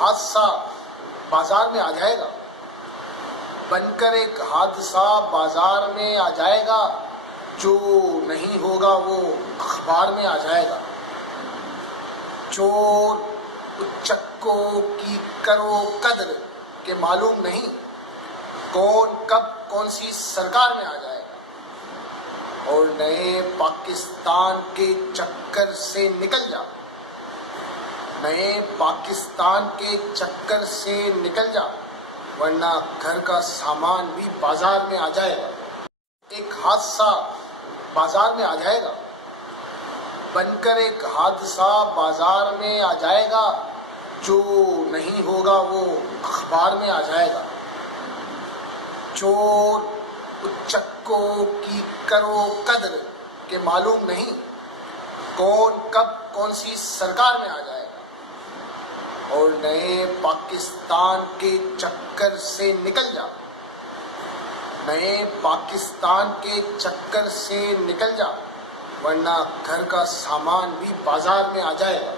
حادثہ بازار میں آ جائے گا، بن کر ایک حادثہ بازار میں آ جائے گا، جو نہیں ہوگا وہ اخبار میں آ جائے گا۔ چور اچکوں کی کرو قدر کہ معلوم نہیں کون کب کون سی سرکار میں آ جائے گا، اور نئے پاکستان کے چکر سے نکل جا، نئے پاکستان کے چکر سے نکل جا، ورنہ گھر کا سامان بھی بازار میں آ جائے گا۔ ایک حادثہ بازار میں آ جائے گا، بن کر ایک حادثہ بازار میں آ جائے گا، جو نہیں ہوگا وہ اخبار میں آ جائے گا۔ چور اچکوں کی کرو قدر کہ معلوم نہیں کون کب کون سی سرکار میں آ جائے گا، اور نئے پاکستان کے چکر سے نکل جا، نئے پاکستان کے چکر سے نکل جا، ورنہ گھر کا سامان بھی بازار میں آ جائے گا۔